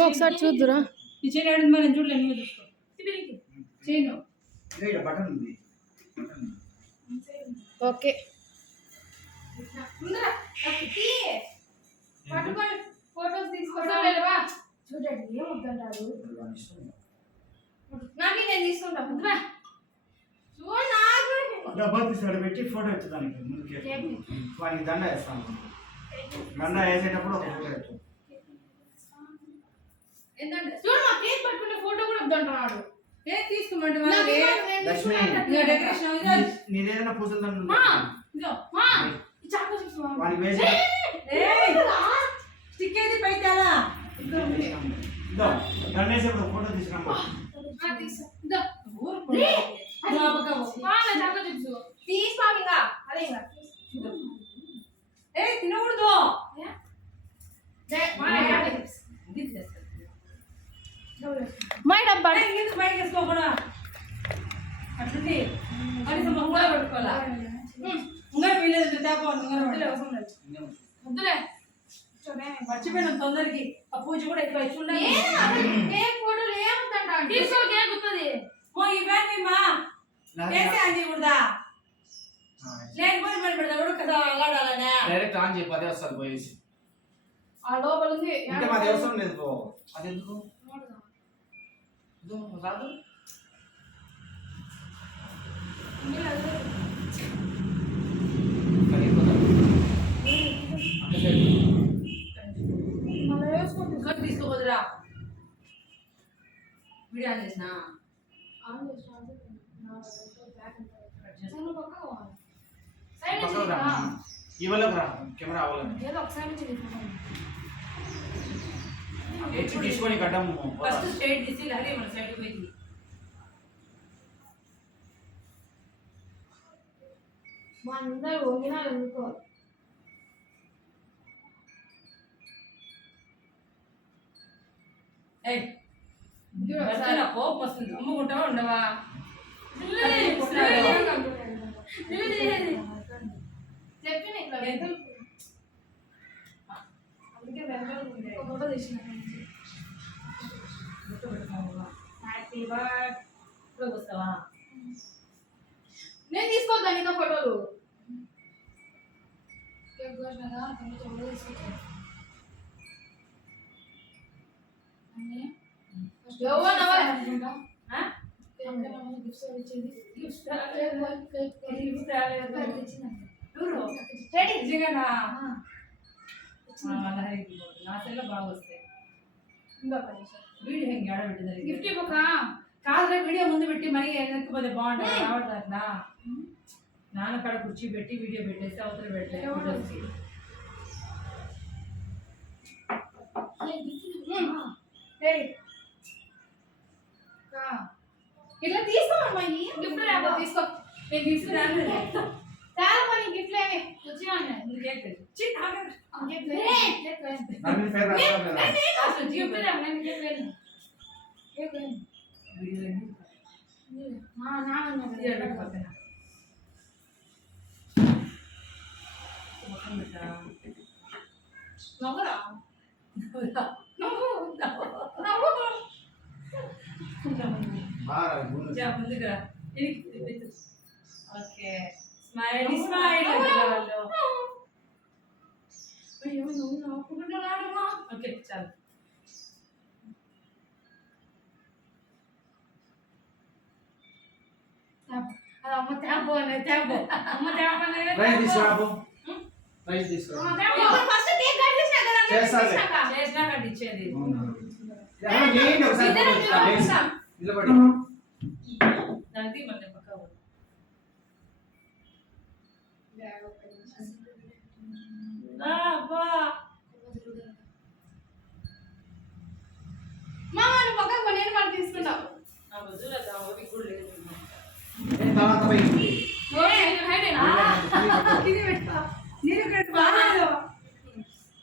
ఒకసారి చూద్దురా okay photos తీసుకోవా చూడండి ఏమవుతుంటారు నాకు నేను తీసుకుంటాను డబ్బా తీసుకొని పెట్టి ఫోటో ఎత్తుదానికి ముందుకే వానికి దండ వేస్తాను దండ వేసేటప్పుడు ఒక ఫోటో ఎత్తు చూడు మా కేక్ పట్టుకునే ఫోటో కూడా వద్దంటున్నాడు కేక్ తీసుకోమంటే లక్ష్మి నీదేదైనా పూజలు దండ వానికి వేసి స్టిక్ ఏది పైతారా దండ వేసేప్పుడు ఫోటో తీసుకురమ్మా తినకూడదు మా డబ్బా ఎందుకు బయట వేసుకోకుండా అట్లుంది ఉంగరం పెట్టుకోవాలా ఉంగరం వీలేదు వద్దులే మర్చిపోయినాం తొందరకి ఆ పూజ కూడా ఎక్కువ చూడండి ఈ బ్యాగ్ మా కేసే అని కూడా లేకపోతే మరి పెడతా కూడా కదా అలాడాలనే డైరెక్ట్ ఆన్ చేయి 10 వస్తుంది పోయేసి ఆ లోపల ఉంది అంటే మా దేవస్థానం లేదు పో అది ఎందుకు రాదు తీసుకోవద్దురా వీడియో ఆన్ చేసిన ఇవ్వలేకు రా కెమెరా అవ్వలేదు తీసుకొని కట్టము ఫస్ట్ స్ట్రైట్ తీసి లహరి మన సైడ్ పోయింది అందరూ వంగినారు ఎందుకో కోపం వస్తుంది అమ్ముకుంటావా ఉండవా చెప్పిన ఇట్లా అందుకే ఫోటో తీసిన హ్యాపీ బర్త్డే వస్తావా నేను తీసుకోవద్దాను ఇంకా ఫోటోలు కేక్ కోసినాక ఫోటో తీసుకుంటాను నా సెల్ బాగా వస్తాయి వీడియో ಹೆಂಗೆ ఆడబెట్టింది గిఫ్ట్ ఇవ్వక కాదురా వీడియో ముందు పెట్టి మరి ఎనకపోతే బాగుంటుంది రావట్లేదా నాన్న కాడ కుర్చీ పెట్టి వీడియో పెట్టేసి అవతల పెట్టేసి ఇట్లా తీసుకోమ్మా గిఫ్ట్ రేపు తీసుకో నేను తీసుకురాను చాలా పని గిఫ్ట్ లేవి వచ్చినా కేక్ ముందుగా ఓకే స్మైల్ స్మైల్ ఓకే చాలు అమ్మ ట్యాబ్ ట్యాబ్ అమ్మ ట్యాబ్ ప్రైజ్ తీసుకురాబో ప్రైజ్ తీసుకురా ఫస్ట్ కేక్ కట్ చేసినాక చేసినాక ఇచ్చేది నేను ఒకసారి నిలబడి దానికి మళ్ళీ పక్క మామ నువ్వు పక్కకు నేను మనం తీసుకుంటావు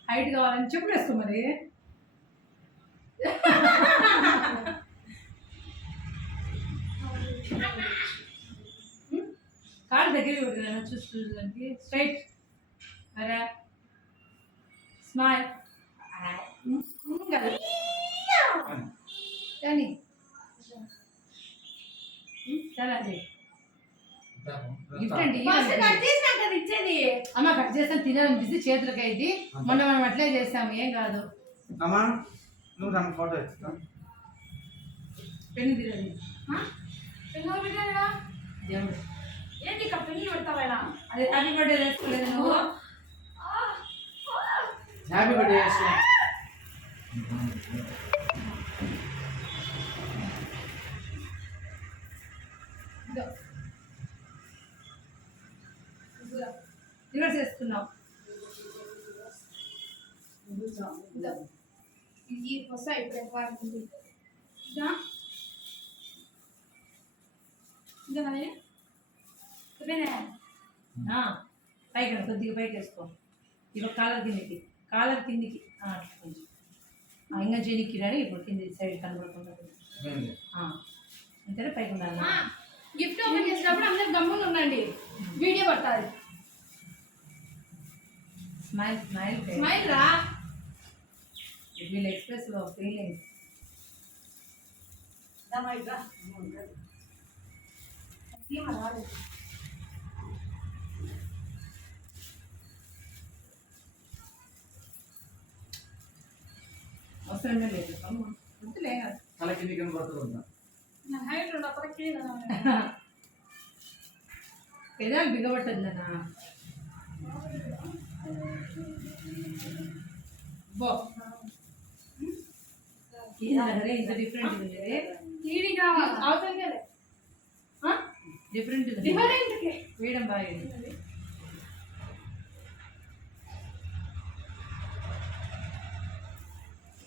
హైట్ కావాలని చెప్పులు వేసుకో మరి కాళ్ళు దగ్గర పెట్టుకున్నా చూసి చూడడానికి స్ట్రైట్ అరే స్మైల్ కానీ చాలా గిఫ్ట్ అండి ఫస్ట్ కట్ చేసినాక కదా ఇచ్చేది. అమ్మ కట్ చేస్తాను తినాలనిపిస్తే చేతులకి అయింది. మొన్న మనం అట్లే చేస్తాము, ఏం కాదు. అమ్మా నువ్వు నన్ను ఫోటో ఎత్తుతా. పెన్ను తినది పెన్ను పెట్టారా? దేవుడు ఏంటి ఇక పెన్ను పెడతావా? అదే హ్యాపీ బర్త్డే చేసుకోలేదు నువ్వు. హ్యాపీ బర్త్డే చేస్తా. రివర్స్ చేసుకున్నావు. ఇది వస్తా ఇప్పుడు వాడుతుంది. పైకి కొద్దిగా పైకి వేసుకో. ఇప్పుడు కాలర్ కిందికి, కాలర్ కిందికి అట్లా కొంచెం ఇంకా జెనికి రాని. ఇప్పుడు కింది సైడ్ కనబడకుండా అంతేనా పైకి ఉండాలి. గిఫ్ట్ ఓపెన్ చేసినప్పుడు అందరు గమ్మున ఉండండి, వీడియో పట్టాలి. స్మైల్ స్మైల్ స్మైల్ రా. It will express your feelings. అవసరమే లేదు అంతలే. తల కింది కింద పడుతుందా? నా హైట్ ఉన్నప్పటికీ పెదాలు బిగబట్టదు నాన్న. అరే ఇంత డిఫరెంట్ ఉంది. టీవీ కావాలి అవసరం డిఫరెంట్ డిఫరెంట్ వేయడం బాగా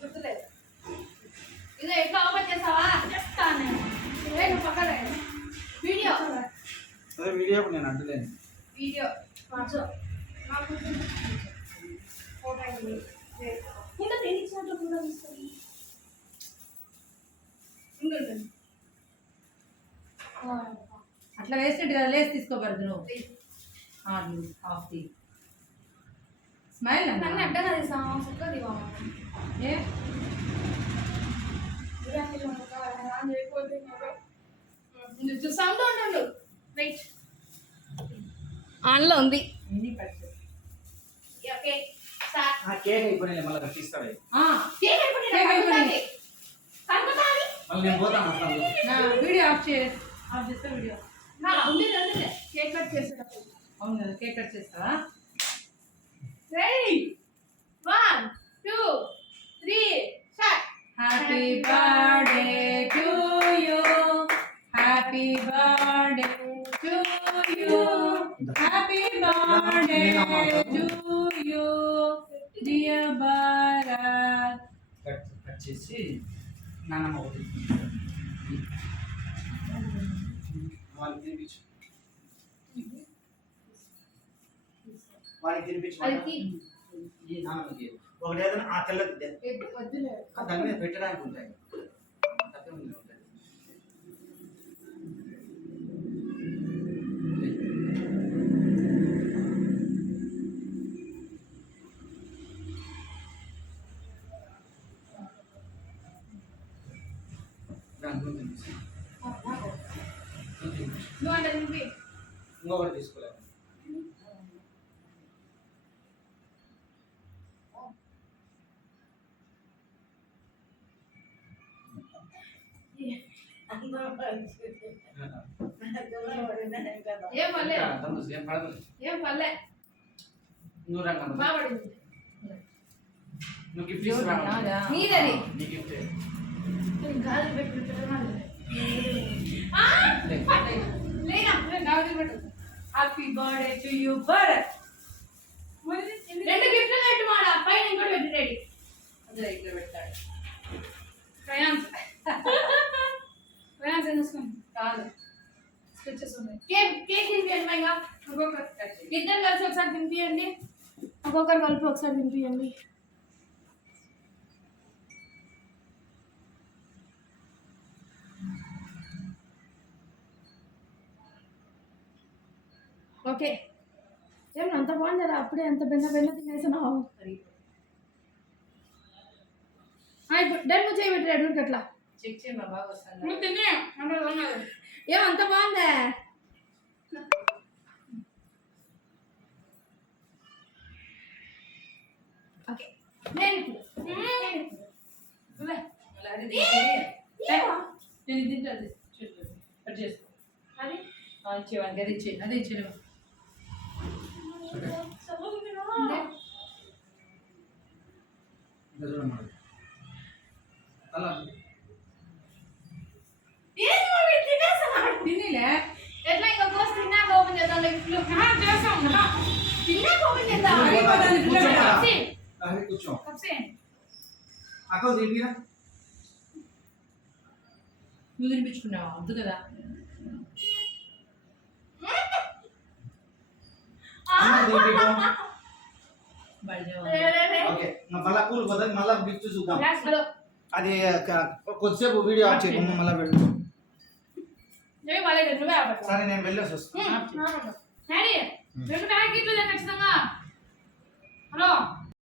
గుర్తులేదు. ఇదే ఎట్లా ఓపెన్ చేస్తావా? చెప్తాను నేను పక్కన వీడియో అదే వీడియో నేను అంటలేను. వీడియో ఇంకా తెలిసినట్టు కూడా తీసుకోండి. అట్లా వేసినట్టు కదా లేసి తీసుకోబడదు నువ్వు. హాఫ్ ది స్మైల్ నన్ను అడ్డగా తీసాము చక్కది ఏ సౌండ్ ఉండు. రైట్ ఆన్లో ఉంది. అన్ని పట్టు. ఓకే ఆ కేక్ అయిపోయినా మళ్ళీ కట్టిస్తాడు. మళ్ళీ నేను పోతాను అసలు. వీడియో ఆఫ్ చేస్తా. వీడియో కేక్ కట్ చేసేటప్పుడు అవును కదా. కేక్ కట్ చేస్తావా? Ready 1 2 3 start. Happy birthday to you, happy birthday to you, happy birthday to you dear Bharat. Cut చేసి నాన్నమ్మ ఒకటి వాళ్ళకి తినిపించు. వాళ్ళకి తినిపించు. ఈ నాన్నమ్మకి ఒకటి ఏదైనా ఆ తెల్లది దాని మీద పెట్టడానికి ఉంటాయి. తప్పే ఉంది ఉంటుంది. ఇంకొకటి తీసుకోలేదు. ఏం పల్లె ఏం పడదు. నువ్వు రంగమ్మ. బాగా పడింది. నువ్వు గిఫ్ట్ తీసుకురా. నీదది. నీ గిఫ్ట్ గాలి పెట్టు లేదా గాలి పెట్టు. Happy birthday to you Bharat. రెండు గిఫ్ట్లు పెట్టు మాడ పైన ఇంకోటి పెట్టి రెడీ. అదే ఇక్కడ పెట్టాడు. ప్రయాన్స్ ప్రయాన్స్ ఏం చేసుకోండి కాదు స్కెచెస్ ఉన్నాయి. కేక్ కేక్ తినిపియండి మైగా. ఇద్దరు కలిసి ఒకసారి తినిపియండి. ఒక్కొక్కరు కలిపి ఒకసారి తినిపియండి. ఓకే ఏమన్నా అంత బాగుందా? అప్పుడే అంత బెన్న బెన్న తినేసినావు. డన్ ముచ్చే పెట్టాడు అడుగుకి అట్లా చెక్ చేయమా బాగా వస్తాను నువ్వు తినే ఏమంత బాగుందా ఓకే నేను నేను ఇది తింటా అది కట్ చేసుకో అది ఇచ్చేవానికి అది ఇచ్చే అదే ఇచ్చేవా తినేలే ఎట్లా ఇంకా కోసి తిన్నాక ఓపెన్ చేద్దాం చేస్తాం తిన్నాక ఓపెన్ చేద్దాం కూర్చో కప్సే అక్క తినిపిరా నువ్వు తినిపించుకున్నావా వద్దు కదా ఓకే మళ్ళా కూల్ పోతుంది మళ్ళా బిక్చు చూద్దాం అది కొద్దిసేపు వీడియో ఆఫ్ చేయకుండా మళ్ళీ పెడతాం నువ్వే సరే నేను వెళ్ళేసి వస్తాను డాడీ